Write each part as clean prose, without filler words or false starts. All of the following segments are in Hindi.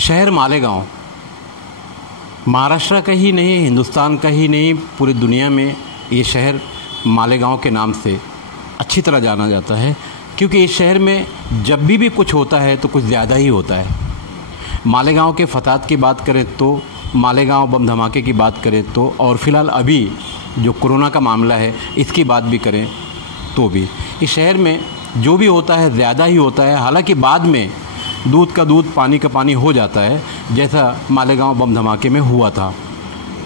शहर मालेगांव महाराष्ट्र का ही नहीं, हिंदुस्तान का ही नहीं, पूरी दुनिया में ये शहर मालेगांव के नाम से अच्छी तरह जाना जाता है, क्योंकि इस शहर में जब भी कुछ होता है तो कुछ ज़्यादा ही होता है। मालेगांव के फसाद की बात करें तो, मालेगांव बम धमाके की बात करें तो, और फ़िलहाल अभी जो कोरोना का मामला है इसकी बात भी करें तो भी इस शहर में जो भी होता है ज़्यादा ही होता है। हालांकि बाद में दूध का दूध पानी का पानी हो जाता है, जैसा मालेगांव बम धमाके में हुआ था।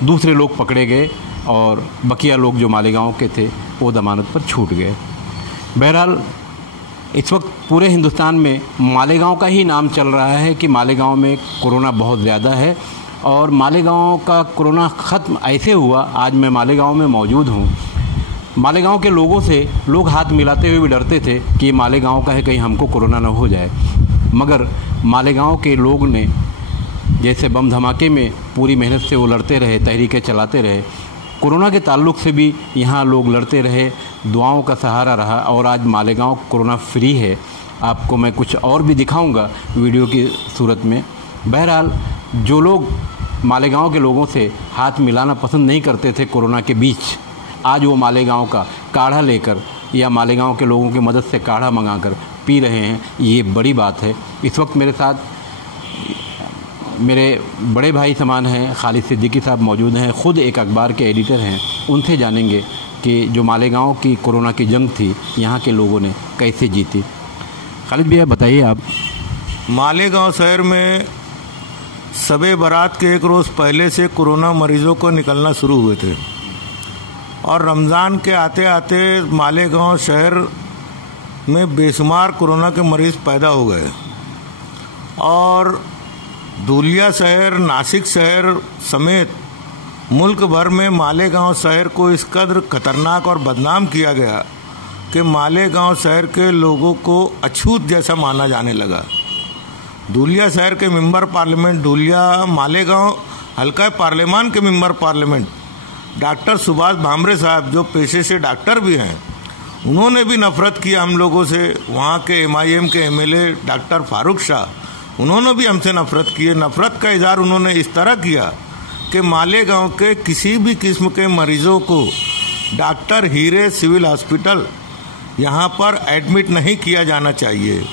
दूसरे लोग पकड़े गए और बकिया लोग जो मालेगांव के थे वो ज़मानत पर छूट गए। बहरहाल इस वक्त पूरे हिंदुस्तान में मालेगांव का ही नाम चल रहा है कि मालेगांव में कोरोना बहुत ज़्यादा है, और मालेगांव का कोरोना ख़त्म ऐसे हुआ। आज मैं मालेगांव में मौजूद हूँ। मालेगांव के लोगों से लोग हाथ मिलाते हुए भी डरते थे कि मालेगांव का है, कहीं हमको कोरोना न हो जाए। मगर मालेगांव के लोग ने जैसे बम धमाके में पूरी मेहनत से वो लड़ते रहे, तहरीकें चलाते रहे, कोरोना के ताल्लुक़ से भी यहाँ लोग लड़ते रहे, दुआओं का सहारा रहा, और आज मालेगांव कोरोना फ्री है। आपको मैं कुछ और भी दिखाऊंगा वीडियो की सूरत में। बहरहाल जो लोग मालेगांव के लोगों से हाथ मिलाना पसंद नहीं करते थे कोरोना के बीच, आज वो मालेगांव का काढ़ा लेकर या मालेगांव के लोगों की मदद से काढ़ा मंगाकर पी रहे हैं। ये बड़ी बात है। इस वक्त मेरे साथ मेरे बड़े भाई समान हैं खालिद सिद्दीकी साहब मौजूद हैं, ख़ुद एक अखबार के एडिटर हैं। उनसे जानेंगे कि जो मालेगांव की कोरोना की जंग थी यहाँ के लोगों ने कैसे जीती। खालिद भैया बताइए आप। मालेगांव शहर में शबे बारात के एक रोज़ पहले से कोरोना मरीजों को निकलना शुरू हुए थे, और रमज़ान के आते आते मालेगांव शहर में बेशुमार कोरोना के मरीज़ पैदा हो गए, और धुलिया शहर, नासिक शहर समेत मुल्क भर में मालेगांव शहर को इस कदर खतरनाक और बदनाम किया गया कि मालेगांव शहर के लोगों को अछूत जैसा माना जाने लगा। धुलिया शहर के मेंबर पार्लियामेंट धुलिया मालेगांव हल्का पार्लियामान के member parliament doctor Subhash Bhamre साहब, जो पेशे से डॉक्टर भी हैं, उन्होंने भी नफरत किया हम लोगों से। वहाँ के MIM के MLA डॉक्टर फारूक शाह, उन्होंने भी हमसे नफरत की। नफरत का इजहार उन्होंने इस तरह किया कि मालेगांव के किसी भी किस्म के मरीजों को डॉक्टर हीरे सिविल हॉस्पिटल यहाँ पर एडमिट नहीं किया जाना चाहिए।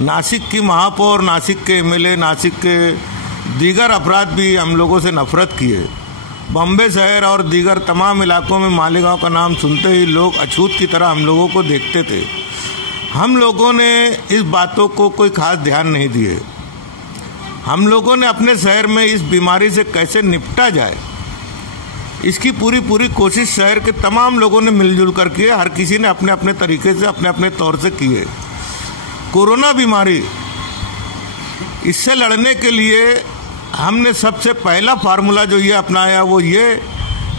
नासिक की महापौर, नासिक के MLA, नासिक के दीगर अफराद भी हम लोगों से नफरत किए। बम्बे शहर और दीगर तमाम इलाकों में मालेगांव का नाम सुनते ही लोग अछूत की तरह हम लोगों को देखते थे। हम लोगों ने इस बातों को कोई खास ध्यान नहीं दिए। हम लोगों ने अपने शहर में इस बीमारी से कैसे निपटा जाए, इसकी पूरी कोशिश शहर के तमाम लोगों ने मिलजुल कर की है। हर किसी ने अपने अपने तरीके से, अपने अपने तौर से की है। कोरोना बीमारी, इससे लड़ने के लिए हमने सबसे पहला फार्मूला जो ये अपनाया वो ये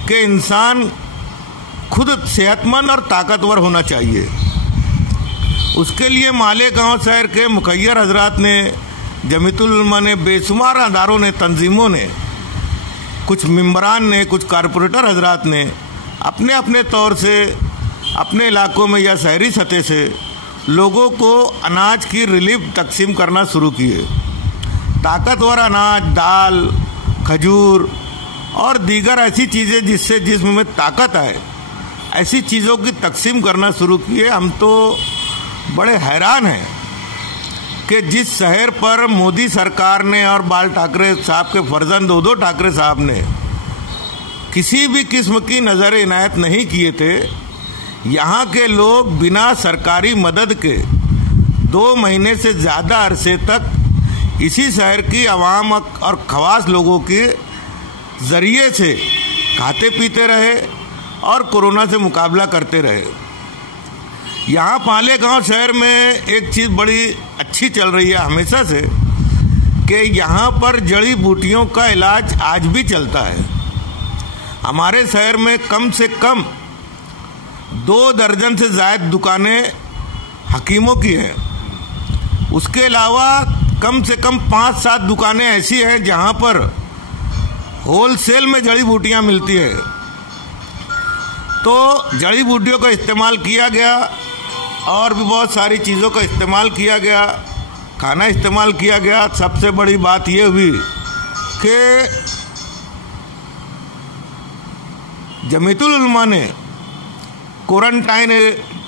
कि इंसान खुद सेहतमंद और ताकतवर होना चाहिए। उसके लिए मालेगांव शहर के मुखैयर हजरात ने, जमीयतुल उलमा ने, बेशुमार अदारों ने, तंजीमों ने, कुछ मेंबरान ने, कुछ कारपोरेटर हजरात ने अपने अपने तौर से अपने इलाकों में या शहरी सतह से लोगों को अनाज की रिलीफ तकसीम करना शुरू किए। ताकतवर अनाज, दाल, खजूर और दीगर ऐसी चीज़ें जिससे जिस्म में ताकत आए, ऐसी चीज़ों की तकसीम करना शुरू किए। हम तो बड़े हैरान हैं कि जिस शहर पर मोदी सरकार ने और बाल ठाकरे साहब के फर्जंद उद्धव ठाकरे साहब ने किसी भी किस्म की नज़र इनायत नहीं किए थे, यहाँ के लोग बिना सरकारी मदद के 2 महीने से ज़्यादा अरसे तक इसी शहर की आवाम और खवास लोगों के ज़रिए से खाते पीते रहे और कोरोना से मुकाबला करते रहे। यहाँ मालेगांव शहर में एक चीज़ बड़ी अच्छी चल रही है हमेशा से कि यहाँ पर जड़ी बूटियों का इलाज आज भी चलता है। हमारे शहर में कम से कम 2 दर्जन से ज़्यादा दुकानें हकीमों की हैं। उसके अलावा कम से कम 5-7 दुकानें ऐसी हैं जहाँ पर होलसेल में जड़ी बूटियाँ मिलती है। तो जड़ी बूटियों का इस्तेमाल किया गया और भी बहुत सारी चीज़ों का इस्तेमाल किया गया खाना इस्तेमाल किया गया। सबसे बड़ी बात ये हुई कि जमीयतुल उलमा ने क्वारंटाइन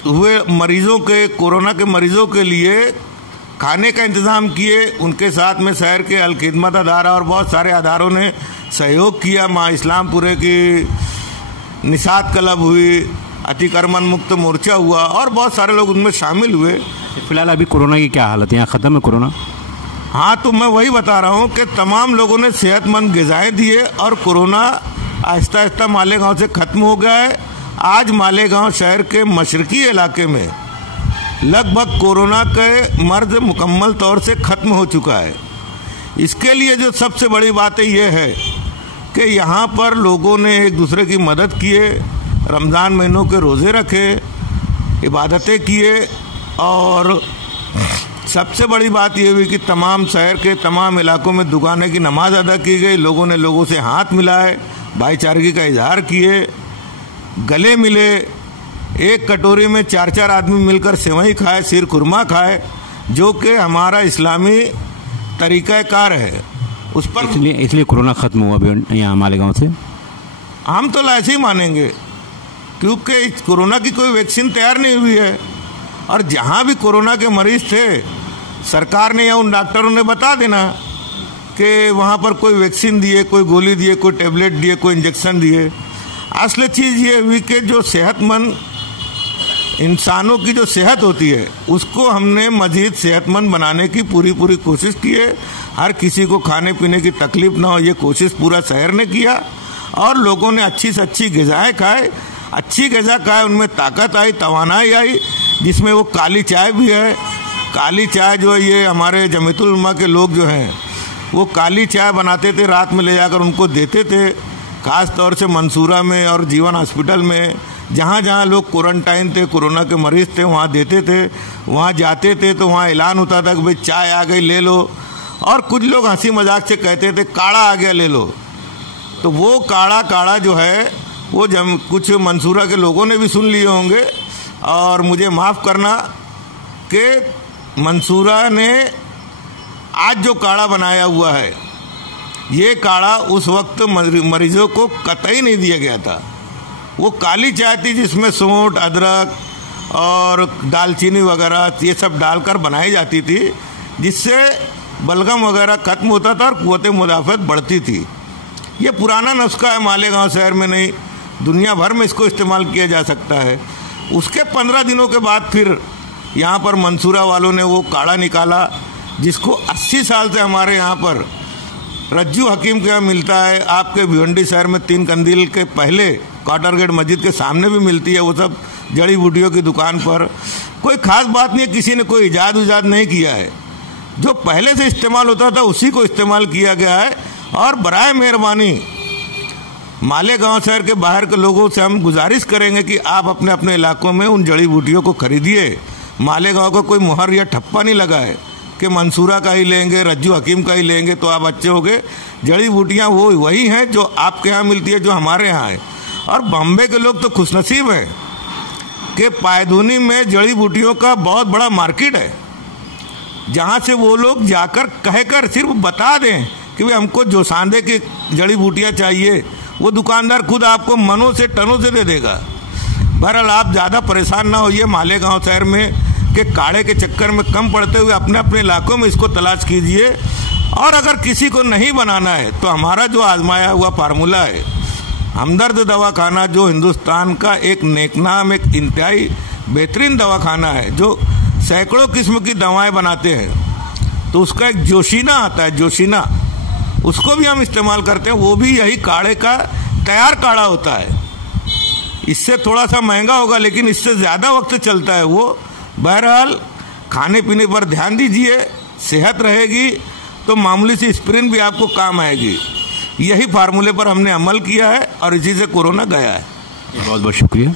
हुए मरीजों के, कोरोना के मरीजों के लिए खाने का इंतज़ाम किए। उनके साथ में शहर के अल खिदमत अदारा और बहुत सारे अदारों ने सहयोग किया। माँ इस्लामपुरे की निसात क्लब हुई, अतिक्रमण मुक्त मोर्चा हुआ और बहुत सारे लोग उनमें शामिल हुए। फिलहाल अभी कोरोना की क्या हालत है, यहाँ ख़त्म है कोरोना? हाँ, तो मैं वही बता रहा हूँ कि तमाम लोगों ने सेहतमंद ग़िज़ाएँ दिए और कोरोना आहिस्ता आहिस्ता मालेगांव से ख़त्म हो गया है। आज मालेगांव शहर के मशरकी इलाके में लगभग कोरोना के मर्ज मुकम्मल तौर से ख़त्म हो चुका है। इसके लिए जो सबसे बड़ी बातें ये है कि यहाँ पर लोगों ने एक दूसरे की मदद किए, रमज़ान महीनों के रोज़े रखे, इबादतें किए और सबसे बड़ी बात ये हुई कि तमाम शहर के तमाम इलाकों में दुकानें की नमाज अदा की गई। लोगों ने लोगों से हाथ मिलाए, भाईचारगी का इजहार किए, गले मिले, एक कटोरी में 4-4 आदमी मिलकर सेवई खाए, सिर खुरमा खाए, जो कि हमारा इस्लामी तरीक़ाकार है। उस पर इसलिए कोरोना ख़त्म हुआ अभी यहाँ मालेगांव से। हम तो ऐसे ही मानेंगे क्योंकि कोरोना की कोई वैक्सीन तैयार नहीं हुई है और जहाँ भी कोरोना के मरीज थे सरकार ने या उन डॉक्टरों ने बता देना कि वहाँ पर कोई वैक्सीन दिए, कोई गोली दिए, कोई टेबलेट दिए, कोई इंजेक्शन दिए। असल चीज़ ये हुई कि जो सेहतमंद इंसानों की जो सेहत होती है उसको हमने मज़ीद सेहतमंद बनाने की पूरी कोशिश की है। हर किसी को खाने पीने की तकलीफ ना हो, ये कोशिश पूरा शहर ने किया और लोगों ने अच्छी से अच्छी ग़िज़ाएँ खाए। अच्छी ग़िज़ा खाए, उनमें ताकत आई, तवानाई आई, जिसमें वो काली चाय भी है। काली चाय जो है, ये हमारे जमीयतुल उलमा के लोग जो हैं वो काली चाय बनाते थे, रात में ले जाकर उनको देते थे। ख़ास तौर से मंसूरा में और जीवन हॉस्पिटल में जहाँ जहाँ लोग क्वारंटाइन थे, कोरोना के मरीज़ थे, वहाँ देते थे। वहाँ जाते थे तो वहाँ ऐलान होता था कि भाई चाय आ गई, ले लो। और कुछ लोग हंसी मजाक से कहते थे काढ़ा आ गया, ले लो। तो वो काढ़ा जो है वो कुछ मंसूरा के लोगों ने भी सुन लिए होंगे और मुझे माफ़ करना कि मंसूरा ने आज जो काढ़ा बनाया हुआ है, ये काढ़ा उस वक्त मरीजों को कतई नहीं दिया गया था। वो काली चाय थी जिसमें सौंठ, अदरक और दालचीनी वगैरह ये सब डालकर बनाई जाती थी, जिससे बलगम वगैरह खत्म होता था और क़ुव्वत मुदाफ़त बढ़ती थी। ये पुराना नुस्खा है, मालेगांव शहर में नहीं, दुनिया भर में इसको इस्तेमाल किया जा सकता है। उसके 15 दिनों के बाद फिर यहाँ पर मंसूरा वालों ने वो काढ़ा निकाला, जिसको 80 साल से हमारे यहाँ पर रज्जू हकीम के यहाँ मिलता है। आपके भिवंडी शहर में 3 कंदील के पहले क्वार्टर गेट मस्जिद के सामने भी मिलती है। वो सब जड़ी बूटियों की दुकान पर। कोई ख़ास बात नहीं है, किसी ने कोई इजाद नहीं किया है। जो पहले से इस्तेमाल होता था उसी को इस्तेमाल किया गया है। और बराए मेहरबानी मालेगांव शहर के बाहर के लोगों से हम गुजारिश करेंगे कि आप अपने अपने इलाकों में उन जड़ी बूटियों को खरीदिए। मालेगांव का कोई मुहर या ठप्पा नहीं लगा है कि मंसूरा का ही लेंगे, रज्जू हकीम का ही लेंगे तो आप अच्छे होंगे। जड़ी बूटियाँ वो वही हैं जो आपके यहाँ मिलती है, जो हमारे यहाँ है। और बॉम्बे के लोग तो खुशनसीब हैं कि पायधुनी में जड़ी बूटियों का बहुत बड़ा मार्केट है, जहाँ से वो लोग जाकर कहकर सिर्फ बता दें कि भाई हमको जोशांदे की जड़ी बूटियाँ चाहिए, वो दुकानदार खुद आपको मनों से टनों से दे देगा। बहरहाल आप ज़्यादा परेशान ना होइए मालेगांव शहर में कि काढ़े के चक्कर में कम पड़ते हुए अपने अपने इलाकों में इसको तलाश कीजिए। और अगर किसी को नहीं बनाना है तो हमारा जो आजमाया हुआ फार्मूला है, हमदर्द दवाखाना, जो हिंदुस्तान का एक नेकनाम, एक इंतहाई बेहतरीन दवाखाना है, जो सैकड़ों किस्म की दवाएं बनाते हैं, तो उसका एक जोशीना आता है, जोशीना, उसको भी हम इस्तेमाल करते हैं। वो भी यही काढ़े का तैयार काढ़ा होता है। इससे थोड़ा सा महंगा होगा लेकिन इससे ज़्यादा वक्त चलता है वो। बहरहाल खाने पीने पर ध्यान दीजिए, सेहत रहेगी तो मामूली सी एस्पिरिन भी आपको काम आएगी। यही फार्मूले पर हमने अमल किया है और इसी से कोरोना गया है। बहुत बहुत शुक्रिया।